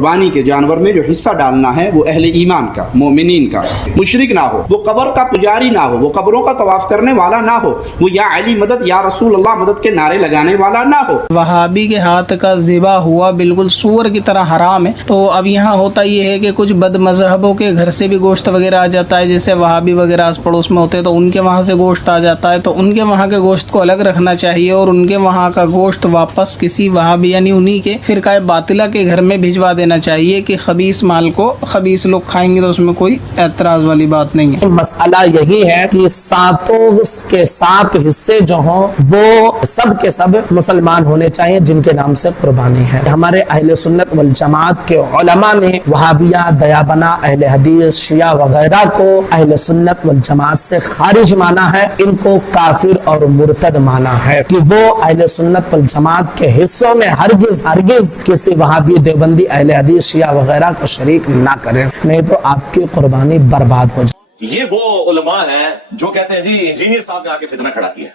قربانی کے جانور میں جو حصہ ڈالنا ہے وہ اہل ایمان کا، مومنین کا، مشرک نہ ہو، وہ قبر کا پجاری نہ ہو، وہ قبروں کا طواف کرنے والا نہ ہو، وہ یا علی مدد یا رسول اللہ مدد کے نعرے لگانے والا نہ ہو۔ وہابی کے ہاتھ کا ذبح ہوا بالکل سور کی طرح حرام ہے۔ تو اب یہاں ہوتا یہ ہے کہ کچھ بد مذہبوں کے گھر سے بھی گوشت وغیرہ آ جاتا ہے، جیسے وہابی وغیرہ آس پڑوس میں ہوتے ہیں تو ان کے وہاں سے گوشت آ جاتا ہے، تو ان کے وہاں کے گوشت کو الگ رکھنا چاہیے اور ان کے وہاں کا گوشت واپس کسی وہابی یعنی انہی کے فرقہ باطلہ کے گھر میں بھجوا دینا چاہیے کہ خبیث مال کو خبیث لوگ کھائیں گے تو اس میں کوئی اعتراض والی بات نہیں ہے۔ مسئلہ یہی ہے کہ ساتوں کے سات حصے جو ہوں وہ سب کے سب مسلمان ہونے چاہیے جن کے نام سے قربانی ہے۔ ہمارے اہل سنت والجماعت کے علماء نے وہابیہ، دیابنا، اہل حدیث، شیعہ وغیرہ کو اہل سنت والجماعت سے خارج مانا ہے، ان کو کافر اور مرتد مانا ہے کہ وہ اہل سنت والجماعت کے حصوں میں ہرگز کسی وہابی، دیوبندی، اہل حدیث، شیعہ وغیرہ کو شریک نہ کریں، نہیں تو آپ کی قربانی برباد ہو جائے۔ یہ وہ علماء ہیں جو کہتے ہیں جی انجینئر صاحب نے آ کے فتنہ کھڑا کیا،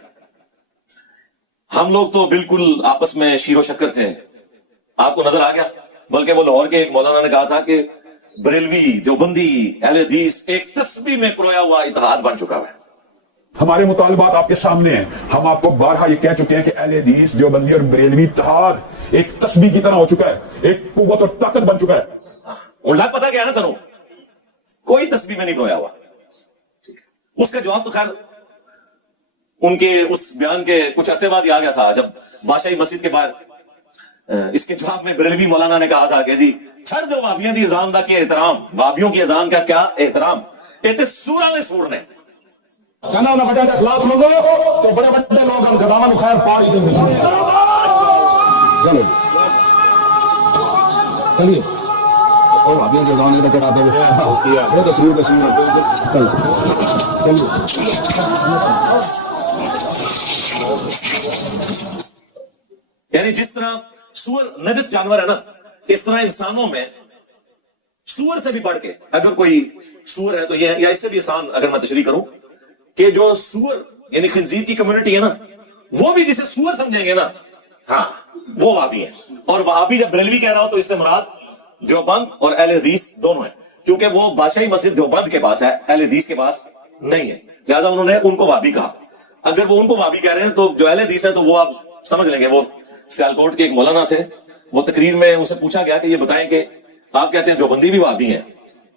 ہم لوگ تو بالکل آپس میں شیر و شکر تھے، آپ کو نظر آ گیا۔ بلکہ وہ لاہور کے ایک مولانا نے کہا تھا کہ بریلوی، دیوبندی، اہل حدیث ایک تسبیح میں پرویا ہوا اتحاد بن چکا ہے۔ ہمارے مطالبات آپ کے سامنے ہیں، ہم آپ کو بارہا یہ کہہ چکے ہیں کہ اہل حدیث، دیوبندی اور بریلوی اتحاد ایک تسبیح کی طرح ہو چکا ہے، ایک قوت اور طاقت بن چکا ہے۔ اللہ پتا کیا ہے نا تنو، کوئی تسبیح میں نہیں پرویا ہوا۔ اس کا جواب تو خیر ان کے اس بیان کے کچھ عرصے بعد ہی آ گیا تھا، جب بادشاہی مسجد کے باہر اس کے جواب میں بریلوی مولانا نے کہا تھا کہ جی چھڑ دو وابیاں دی اذان دا کے احترام، وابیوں کی اذان کا کیا احترام، یہ سورا نے سور نے کہنا انہیں بڑے اخلاص منگو تو بڑے بڑے لوگ ہم خداوند خیر پا ہی دیں گے۔ چلو چلیے اور ابھی کے زمانے تک کراتے ہوئے وہ تصویر چل چلیے۔ یعنی جس طرح سور نجس جانور ہے نا، اس طرح انسانوں میں سور سے بھی بڑھ کے اگر کوئی سور ہے تو یہ ہے، یا اس سے بھی آسان اگر میں تشریح کروں کہ جو سور یعنی خنزیر کی کمیونٹی ہے نا، وہ بھی جسے سور سمجھیں گے نا، ہاں وہ وہابی ہے۔ اور وہابی جب بریلوی کہہ رہا ہو تو اس سے مراد دیوبند اور اہل حدیث دونوں ہیں، کیونکہ وہ بادشاہی مسجد دیوبند کے پاس ہے، اہل حدیث کے پاس نہیں ہے، لہٰذا انہوں نے ان کو وہابی کہا۔ اگر وہ ان کو وہابی کہہ رہے ہیں تو جو اہل حدیث ہیں تو وہ آپ سمجھ لیں گے، وہ سیالکوٹ کے ایک مولانا تھے، وہ تقریر میں ان سے پوچھا گیا کہ یہ بتائیں کہ آپ کہتے ہیں دیوبندی بھی وہابی ہیں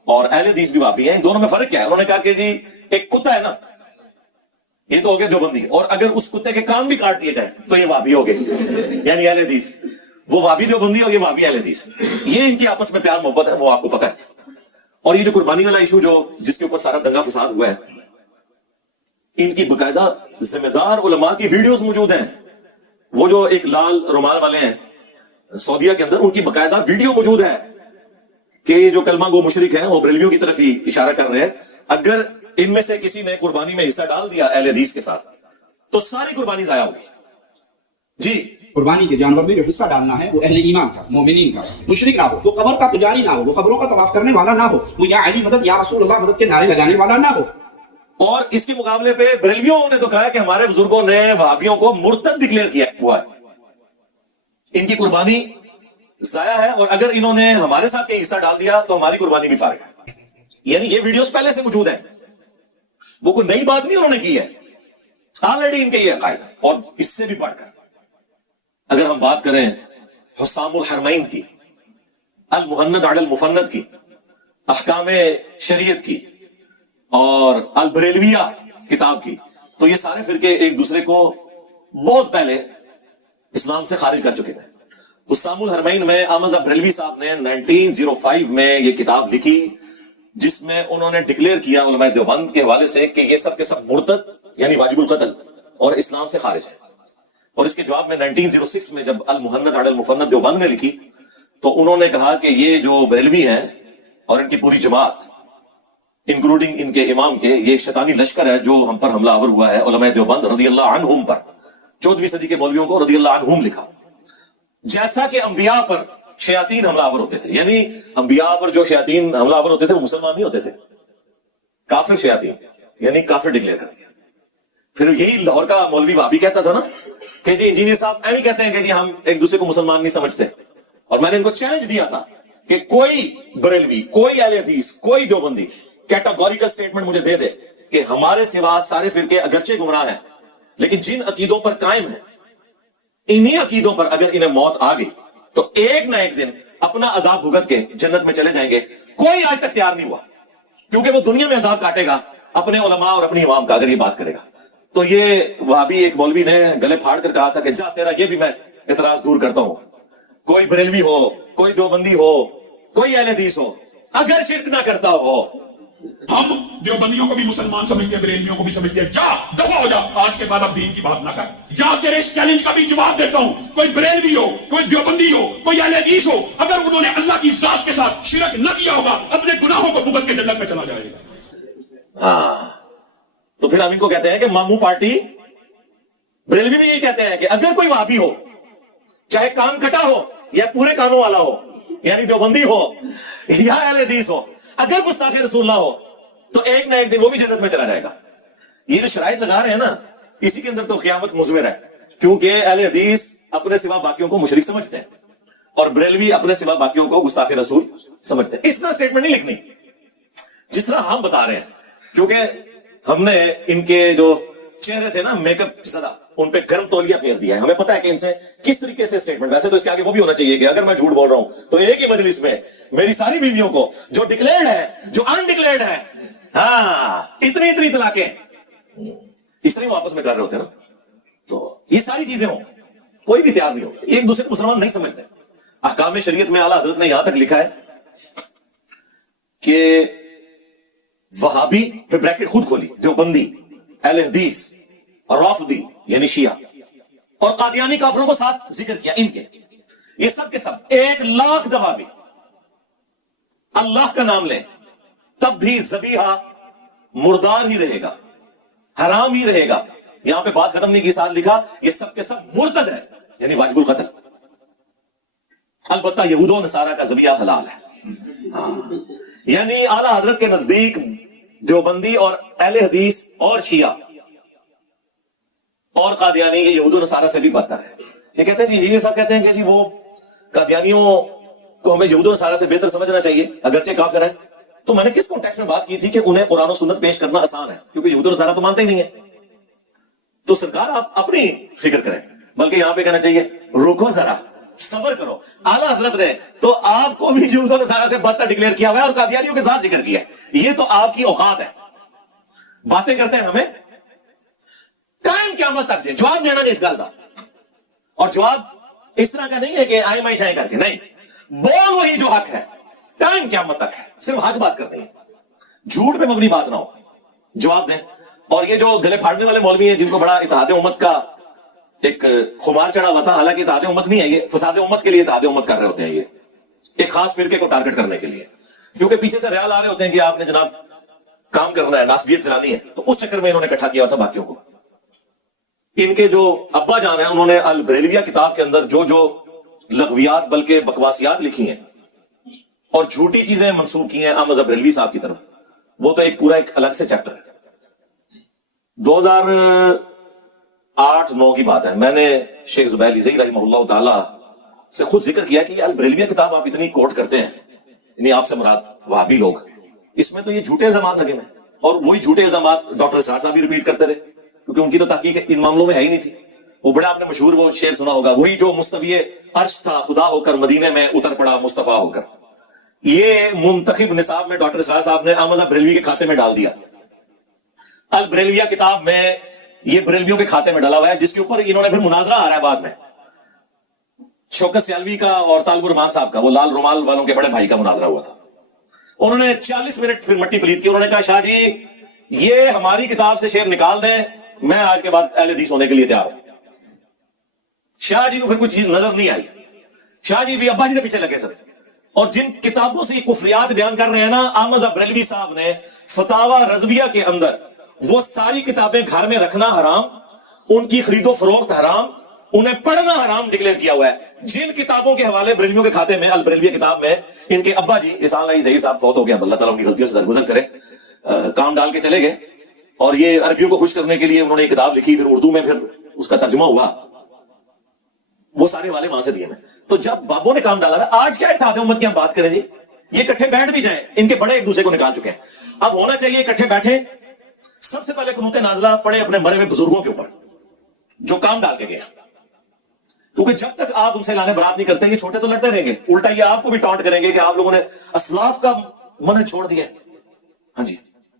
اور اہل حدیث بھی وہابی ہیں، ان دونوں میں فرق کیا ہے؟ انہوں نے کہا کہ جی ایک کتا ہے نا، یہ تو ہو گیا دیوبندی، اور اگر اس کتے کے کان بھی کاٹ دیے جائیں تو یہ وہابی ہو گئے، یعنی اہل حدیث۔ وہ وہابی دیوبندی اور یہ وہابی اہل حدیث، یہ ان کی آپس میں پیار محبت ہے، وہ آپ کو پتہ ہے۔ اور یہ جو قربانی والا ایشو جو جس کے اوپر سارا دنگا فساد ہوا ہے، ان کی باقاعدہ ذمہ دار علماء کی ویڈیوز موجود ہیں، وہ جو ایک لال رومال والے ہیں سعودیہ کے اندر، ان کی باقاعدہ ویڈیو موجود ہے کہ یہ جو کلمہ گو مشرک ہیں وہ بریلویوں کی طرف ہی اشارہ کر رہے ہیں، اگر ان میں سے کسی نے قربانی میں حصہ ڈال دیا اہل حدیث کے ساتھ تو ساری قربانی ضائع ہوگی۔ جی قربانی کے جانور میں جو حصہ ڈالنا ہے وہ اہل ایمان کا، مومنین کا، مشرک نہ ہو، وہ قبر کا پجاری نہ ہو، وہ قبروں کا طواف کرنے والا نہ ہو، وہ یا علی مدد یا رسول اللہ مدد کے نعرے لگانے والا نہ ہو۔ اور اس کے مقابلے پہ بریلویوں نے تو کہا کہ ہمارے بزرگوں نے وہابیوں کو مرتد ڈکلیئر کیا ہوا ہے، ان کی قربانی ضائع ہے، اور اگر انہوں نے ہمارے ساتھ یہ حصہ ڈال دیا تو ہماری قربانی بھی فارغ ہے۔ یعنی یہ ویڈیوز پہلے سے موجود ہیں، وہ کوئی نئی بات نہیں انہوں نے کی ہے، آلریڈی ان کے یہ عقائد ہے۔ اور اس سے بھی بڑھ کر اگر ہم بات کریں حسام الحرمین کی، المہند علی المفند کی، احکام شریعت کی اور البریلویہ کتاب کی، تو یہ سارے فرقے ایک دوسرے کو بہت پہلے اسلام سے خارج کر چکے تھے۔ حسام الحرمین میں احمد بریلوی صاحب نے 1905 میں یہ کتاب لکھی جس میں انہوں نے ڈکلیئر کیا علماء دیوبند کے حوالے سے کہ یہ سب کے سب مرتد یعنی واجب القتل اور اسلام سے خارج ہے۔ اور اس کے جواب میں 1906 میں جب المہند علی المفند دیوبند نے لکھی تو انہوں نے کہا کہ یہ جو بریلوی ہیں اور ان کی پوری جماعت انکلوڈنگ ان کے امام کے، یہ شیطانی لشکر ہے جو ہم پر حملہ آور ہوا ہے علماء دیوبند رضی اللہ عنہم پر، 14ویں صدی کے مولویوں کو رضی اللہ عنہم لکھا، جیسا کہ انبیاء پر شیاطین حملہ آور ہوتے تھے۔ یعنی انبیاء پر جو شیاطین حملہ آور ہوتے تھے وہ مسلمان نہیں ہوتے تھے، کافر شیاطین، یعنی کافر ڈکلیئر کر دیا۔ پھر یہی لاہور کا مولوی وہابی کہتا تھا نا کہ جی انجینئر صاحب ایویں کہتے ہیں کہ جی ہم ایک دوسرے کو مسلمان نہیں سمجھتے، اور میں نے ان کو چیلنج دیا تھا کہ کوئی بریلوی, کوئی اہل حدیث, کوئی دیوبندی کیٹاگوریکل سٹیٹمنٹ مجھے دے دے کہ ہمارے سوا سارے فرقے اگرچہ گمراہ ہیں لیکن جن عقیدوں پر قائم ہیں, انہی عقیدوں پر اگر انہیں موت آ گئی تو ایک نہ ایک دن اپنا عذاب بھگت کے جنت میں چلے جائیں گے, کوئی آج تک تیار نہیں ہوا, کیونکہ وہ دنیا میں عذاب کاٹے گا اپنے علماء اور اپنی عوام کا اگر یہ بات کرے گا. تو یہ وہابی ایک مولوی نے گلے پھاڑ کر کہا تھا کہ جا تیرا یہ بھی میں اعتراض دور کرتا ہوں, کوئی بریلوی ہو, کوئی دیوبندی ہو, کوئی اہل حدیث ہو, اگر شرک نہ کرتا ہو. ہم دیوبندیوں کو بھی مسلمان سمجھتے ہیں, بریلویوں کو بھی سمجھتے ہیں. جا دفع ہو جا, آج کے بعد اب دین کی بات نہ کر. جا, تیرے اس چیلنج کا بھی جواب دیتا ہوں. کوئی بریلوی ہو, کوئی دیوبندی ہو, کوئی اہل حدیث ہو, اگر انہوں نے اللہ کی ذات کے ساتھ شرک نہ کیا ہوگا اپنے گناہوں کو بھگت کے جنت میں چلا جائے گا. ہاں, تو پھر ہم ان کو کہتے ہیں کہ ماموں پارٹی. بریلوی بھی یہی کہتے ہیں کہ اگر کوئی وہابی ہو, چاہے کان کٹا ہو یا پورے کانوں والا ہو, یعنی دیوبندی ہو یا اہل حدیث ہو, اگر گستاخ رسول نہ ہو تو ایک نہ ایک دن وہ بھی جنت میں چلا جائے گا. یہ جو شرائط لگا رہے ہیں نا, اسی کے اندر تو قیامت مضمر ہے, کیونکہ اہل حدیث اپنے سوا باقیوں کو مشرک سمجھتے ہیں اور بریلوی اپنے سوا باقیوں کو گستاخ رسول سمجھتے ہیں. اس طرح سٹیٹمنٹ نہیں لکھنی جس طرح ہم بتا رہے ہیں, کیونکہ ہم نے ان کے جو چہرے تھے نا میک اپ زدہ, ان پہ گرم تولیہ پھیر دیا ہے. ہمیں پتا ہے کہ ان سے کس طریقے سے سٹیٹمنٹ, ویسے تو اس کے آگے وہ بھی ہونا چاہیے کہ اگر میں جھوٹ بول رہا ہوں تو ایک ہی مجلس میں میری ساری بیویوں کو, جو ڈکلیئرڈ ہے جو انڈکلیئرڈ ہے, ہاں اتنی طلاقیں اس طرح واپس میں کر رہے ہوتے ہیں نا. تو یہ ساری چیزیں ہوں, کوئی بھی تیار نہیں ہو, ایک دوسرے کو مسلمان نہیں سمجھتے. احکام شریعت میں اعلیٰ حضرت نے یہاں تک لکھا ہے کہ وہابی, پھر بریکٹ خود کھولی, دیوبندی, اہل حدیث, رافضی یعنی شیعہ, اور قادیانی کافروں کو ساتھ ذکر کیا. ان کے یہ سب کے سب 1,00,000 دفعہ بھی اللہ کا نام لیں تب بھی ذبیحہ مردار ہی رہے گا, حرام ہی رہے گا. یہاں پہ بات ختم نہیں کی, ساتھ لکھا یہ سب کے سب مرتد ہے, یعنی واجب القتل. البتہ یہود و نصارہ کا ذبیحہ حلال ہے. یعنی اعلیٰ حضرت کے نزدیک دیوبندی اور اہل حدیث اور شیعہ اور قادیانی یہ یہود و نصارہ سے بھی بدتر ہے. یہ کہتے ہیں انجینئر صاحب کہتے ہیں کہ جی وہ قادیانیوں کو ہمیں یہود و نصارہ سے بہتر سمجھنا چاہیے اگرچہ کافر ہیں. تو میں نے کس کانٹیکسٹ میں بات کی تھی کہ انہیں قرآن و سنت پیش کرنا آسان ہے, کیونکہ یہود و نصارہ تو مانتے ہی نہیں ہے. تو سرکار آپ اپنی فکر کریں, بلکہ یہاں پہ کہنا چاہیے رکو ذرا, صبر کرو. اعلیٰ حضرت نے تو آپ کو بھی یہود و نصارہ سے بدتر ڈکلیئر کیا ہوا ہے اور قادیانیوں کے ساتھ ذکر کیا ہے. یہ تو آپ کی اوقات ہے, باتیں کرتے ہیں ہمیں قائم قیامت تک جائے جواب دینا کہ اس گل کا, اور جواب اس طرح کا نہیں ہے کہ آئیں مائیں شائیں کر کے, نہیں, بول وہی جو حق ہے, ٹائم قیامت تک ہے, صرف حق بات کرنی ہے, جھوٹ پہ مبنی بات نہ ہو, جواب دیں. اور یہ جو گلے پھاڑنے والے مولوی ہیں جن کو بڑا اتحاد امت کا ایک خمار چڑھا ہوا تھا, حالانکہ اتحاد امت نہیں ہے, یہ فساد امت کے لیے اتحاد امت کر رہے ہوتے ہیں, یہ ایک خاص فرقے کو ٹارگٹ کرنے کے لیے, کیونکہ پیچھے سے ریال آ رہے ہوتے ہیں کہ آپ نے جناب کام کرنا ہے, ناسبیت پھیلانی ہے, تو اس چکر میں انہوں نے اکٹھا کیا تھا باقیوں کو. ان کے جو ابا جان ہیں انہوں نے البریلویہ کتاب کے اندر جو لغویات بلکہ بکواسیات لکھی ہیں اور جھوٹی چیزیں منسوب کی ہیں احمد بریلوی صاحب کی طرف, وہ تو ایک پورا ایک الگ سے چیپٹر ہے. 2008-9 کی بات ہے, میں نے شیخ زبیر لیزئی رحمہ اللہ تعالی سے خود ذکر کیا کہ یہ البریلویہ کتاب آپ اتنی کوٹ کرتے ہیں, یعنی آپ سے مراد وہابی لوگ, اس میں تو یہ جھوٹے الزامات لگے ہوئے ہیں, اور وہی جھوٹے الزامات ڈاکٹر اسرار صاحب بھی ریپیٹ کرتے رہے, کیونکہ ان کی تو تحقیق ان معاملوں میں ہے ہی نہیں تھی. وہ بڑا آپ نے مشہور وہ شعر سنا ہوگا, وہی جو مستوی عرش تھا خدا ہو کر مدینے میں اتر پڑا مصطفیٰ ہو کر. یہ منتخب نصاب میں ڈاکٹر اسرار صاحب نے احمد بریلوی کے کھاتے میں ڈال دیا. البریلویہ کتاب میں یہ بریلویوں کے کھاتے میں ڈالا ہوا ہے, جس کے اوپر انہوں نے پھر مناظرہ آ رہا ہے بعد میں, شوکت سیالوی کا اور طالب الرحمان صاحب کا, وہ لال رومال والوں کے بڑے بھائی کا مناظرہ ہوا تھا. انہوں نے 40 منٹ پھر مٹی پلیت کی. انہوں نے کہا شاہ جی یہ ہماری کتاب سے شعر نکال دیں, میں آج کے بعد اہل حدیث ہونے کے لیے تیار ہوں. شاہ جی کو پھر کوئی چیز نظر نہیں آئی, شاہ جی بھی ابا جی کے پیچھے لگے سب, اور جن کتابوں سے کفریات بیان کر رہے ہیں نا, احمد بریلوی صاحب نے فتاوی رضویہ کے اندر وہ ساری کتابیں گھر میں رکھنا حرام, ان کی خرید و فروخت حرام, انہیں پڑھنا حرام ڈکلیئر کیا ہوا ہے. جن کتابوں کے حوالے بریلویوں کے کھاتے میں البریلویہ کتاب میں ان کے ابا جی احسان اللہ ظہیر صاحب فوت ہو گیا, اللہ تعالیٰ ان کی غلطیوں سے درگزر کرے, کام ڈال کے چلے گئے, اور یہ عربیوں کو خوش کرنے کے لیے انہوں نے ایک کتاب لکھی, پھر اردو میں پھر اس کا ترجمہ ہوا, وہ سارے والے وہاں سے دیے میں. تو جب بابوں نے کام ڈالا نا, آج کیا اتحاد امت کی ہم بات کریں جی, یہ اکٹھے بیٹھ بھی جائیں, ان کے بڑے ایک دوسرے کو نکال چکے ہیں. اب ہونا چاہیے اکٹھے بیٹھے, سب سے پہلے قنوت نازلہ پڑھے اپنے مرے ہوئے بزرگوں کے اوپر جو کام ڈال کے گئے, کیونکہ جب تک آپ ان سے اعلان برات نہیں کرتے یہ چھوٹے تو لڑتے رہیں گے, الٹا یہ آپ کو بھی ٹانٹ کریں گے کہ آپ لوگوں نے اسلاف کا منہج چھوڑ دیا ہے. ہاں جی,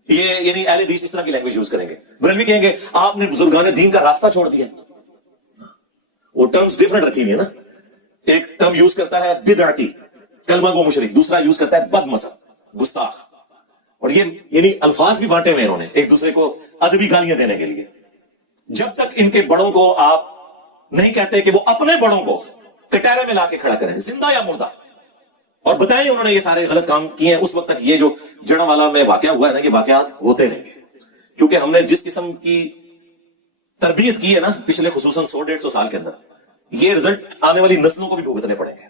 یہ یعنی اہل حدیث اس طرح کی لینگویج یوز کریں گے. بریلوی کہیں گے آپ نے بزرگان دین کا راستہ چھوڑ دیا. وہ ٹرمز ڈیفرنٹ رکھی ہوئی ہے نا, ایک ٹرم یوز کرتا ہے بدعتی, کلمہ گو مشرک, دوسرا یوز کرتا ہے بد مذہب, گستاخ. اور یہ یعنی الفاظ بھی بانٹے ہوئے انہوں نے ایک دوسرے کو ادبی گالیاں دینے کے لیے. جب تک ان کے بڑوں کو آپ نہیں کہتے کہ وہ اپنے بڑوں کو کٹہرے میں لا کے کھڑا کریں, زندہ یا مردہ, اور بتائیں انہوں نے یہ سارے غلط کام کیے ہیں, اس وقت تک یہ جو جڑ والا میں واقعہ ہوا ہے نا, یہ واقعات ہوتے رہیں گے. کیونکہ ہم نے جس قسم کی تربیت کی ہے نا پچھلے خصوصاً 100-150 سال کے اندر, یہ رزلٹ آنے والی نسلوں کو بھی بھگتنے پڑیں گے.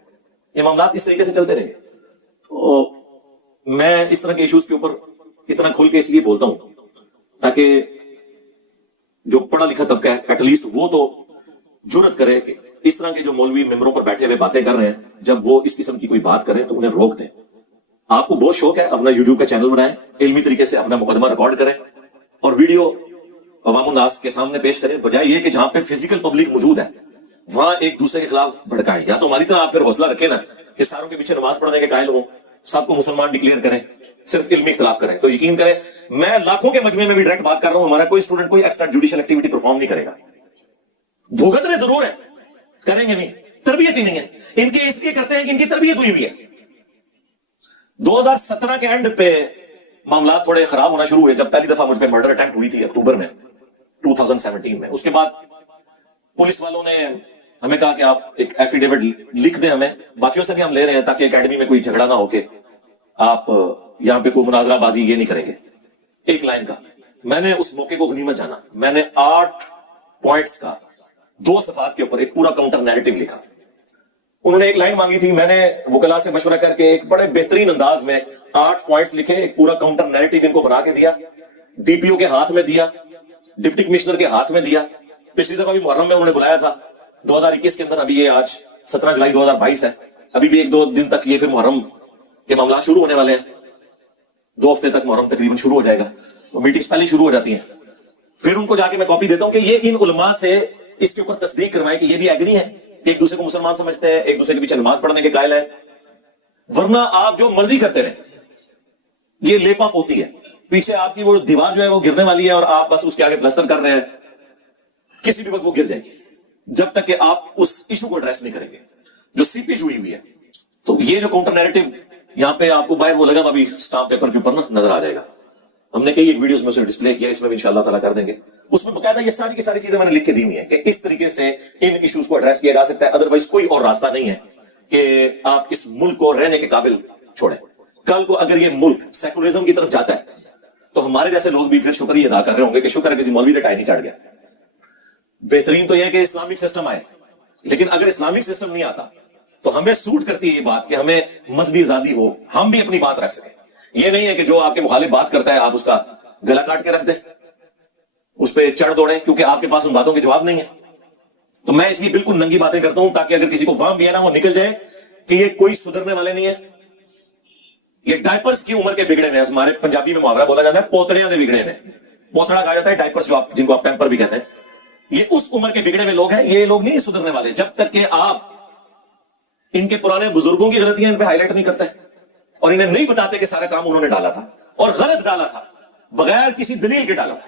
یہ معاملات اس طریقے سے چلتے رہیں گے. تو میں اس طرح کے ایشوز کے اوپر اتنا کھل کے اس لیے بولتا ہوں تاکہ جو پڑھا لکھا طبقہ ہے ایٹ لیسٹ وہ تو جرت کرے کہ اس طرح کے جو مولوی ممبروں پر بیٹھے ہوئے باتیں کر رہے ہیں, جب وہ اس قسم کی کوئی بات کریں تو انہیں روک دیں. آپ کو بہت شوق ہے, اپنا یوٹیوب کا چینل بنائیں, علمی طریقے سے اپنا مقدمہ ریکارڈ کریں اور ویڈیو عوام الناس کے سامنے پیش کریں, بجائے یہ کہ جہاں پہ فزیکل پبلک موجود ہے وہاں ایک دوسرے کے خلاف بھڑکائیں. یا تو ہماری طرح آپ پھر حوصلہ رکھیں نا کہ ساروں کے پیچھے نماز پڑھنے کے قائل ہوں, سب کو مسلمان ڈکلیئر کریں, صرف علمی اختلاف کریں. تو یقین کریں میں لاکھوں کے مجمع میں بھی ڈائریکٹ بات کر رہا ہوں, ہمارا کوئی اسٹوڈنٹ کوئی ایکسٹرا جوڈیشل ایکٹیویٹی پرفارم نہیں کرے گا. بھگت رہے ضرور ہے, کریں گے نہیں, تربیت ہی نہیں ہے ان کے, اس لیے کرتے ہیں کہ ان کی تربیت ہوئی ہوئی ہے. 2017 کے اینڈ پہ معاملات تھوڑے خراب ہونا شروع ہوئے جب پہلی دفعہ مجھ پہ مرڈر اٹیمپٹ ہوئی تھی اکتوبر میں 2017 میں. اس کے بعد پولیس والوں نے ہمیں کہا کہ آپ ایک ایفیڈیوٹ لکھ دیں, ہمیں باقیوں سے بھی ہم لے رہے ہیں تاکہ اکیڈمی میں کوئی جھگڑا نہ ہو کہ آپ یہاں پہ کوئی مناظرہ بازی یہ نہیں کریں گے. ایک لائن کا میں نے اس موقع کو غنیمت جانا, میں نے 8 پوائنٹس کا 2 صفحات کے اوپر ایک پورا کاؤنٹر نیریٹو لکھا. انہوں نے ایک لائن مانگی تھی, میں نے وکلا سے مشورہ کر کے ایک بڑے بہترین انداز میں 8 پوائنٹس لکھے, ایک پورا کاؤنٹر نیریٹو ان کو بنا کے دیا, ڈی پی او کے ہاتھ میں دیا, ڈپٹی کمشنر کے ہاتھ میں دیا. پچھلی دفعہ بھی محرم میں انہوں نے بلایا تھا 2021 کے اندر, ابھی یہ آج 17 جولائی 2022 ہے, ابھی بھی 1-2 دن تک یہ پھر محرم کے معاملات شروع ہونے والے ہیں. 2 ہفتے تک محرم تقریباً شروع ہو جائے گا, تو میٹنگز پہلے شروع ہو جاتی ہیں. پھر ان کو جا کے میں کاپی دیتا ہوں کہ یہ ان علماء سے اس کے اوپر تصدیق کروائیں کہ یہ بھی ایگری ہے, ایک دوسرے کو مسلمان سمجھتے ہیں, ایک دوسرے کے پیچھے نماز پڑھنے کے قائل ہیں. ورنہ آپ جو مرضی کرتے رہیں, یہ لیپا پوتی ہے, پیچھے آپ کی وہ دیوار جو ہے وہ گرنے والی ہے اور آپ بس اس کے آگے پلسٹر کر رہے ہیں, کسی بھی وقت وہ گر جائے گی جب تک کہ آپ اس ایشو کو ایڈریس نہیں کریں گے جو سیپیج ہوئی ہوئی ہے. تو یہ جو کاؤنٹر نیریٹو یہاں پہ آپ کو باہر وہ لگا ابھی اسٹامپ پیپر کے اوپر نا نظر آ جائے گا, ہم نے کئی ایک ویڈیوز میں اسے ڈسپلے کیا, اس میں بھی انشاءاللہ تعالیٰ کر دیں گے. اس میں باقاعدہ یہ ساری کی ساری چیزیں میں نے لکھ کے دی ہوئی ہیں کہ اس طریقے سے ان ایشوز کو ایڈریس کیا جا سکتا ہے. ادروائز کوئی اور راستہ نہیں ہے کہ آپ اس ملک کو رہنے کے قابل چھوڑیں. کل کو اگر یہ ملک سیکولرزم کی طرف جاتا ہے تو ہمارے جیسے لوگ بھی پھر شکریہ ادا کر رہے ہوں گے کہ شکر ہے کسی مولوی کا ٹائی نہیں چڑھ گیا. بہترین تو یہ ہے کہ اسلامک سسٹم آئے, لیکن اگر اسلامک سسٹم نہیں آتا تو ہمیں سوٹ کرتی ہے یہ بات کہ ہمیں مذہبی آزادی ہو, ہم بھی اپنی بات رکھ سکیں. یہ نہیں ہے کہ جو آپ کے مخالف بات کرتا ہے آپ اس کا گلا کاٹ کے رکھ دیں, اس پہ چڑھ دوڑیں کیونکہ آپ کے پاس ان باتوں کے جواب نہیں ہے. تو میں اس لیے بالکل ننگی باتیں کرتا ہوں تاکہ اگر کسی کو وہم بھی ہے نا وہ نکل جائے کہ یہ کوئی سدھرنے والے نہیں ہے, یہ ڈائپرز کی عمر کے بگڑے میں, ہمارے پنجابی میں محاورہ بولا جاتا ہے پوتڑیاں دے بگڑے میں, پوتڑا کہا جاتا ہے ڈائپرز جو آپ جن کو آپ پیمپر بھی کہتے ہیں, یہ اس عمر کے بگڑے ہوئے لوگ ہیں. یہ لوگ نہیں سدھرنے والے جب تک کہ آپ ان کے پرانے بزرگوں کی غلطیاں ان پہ ہائی لائٹ نہیں کرتے اور انہیں نہیں بتاتے کہ سارا کام انہوں نے ڈالا تھا اور غلط ڈالا تھا, بغیر کسی دلیل کے ڈالا تھا.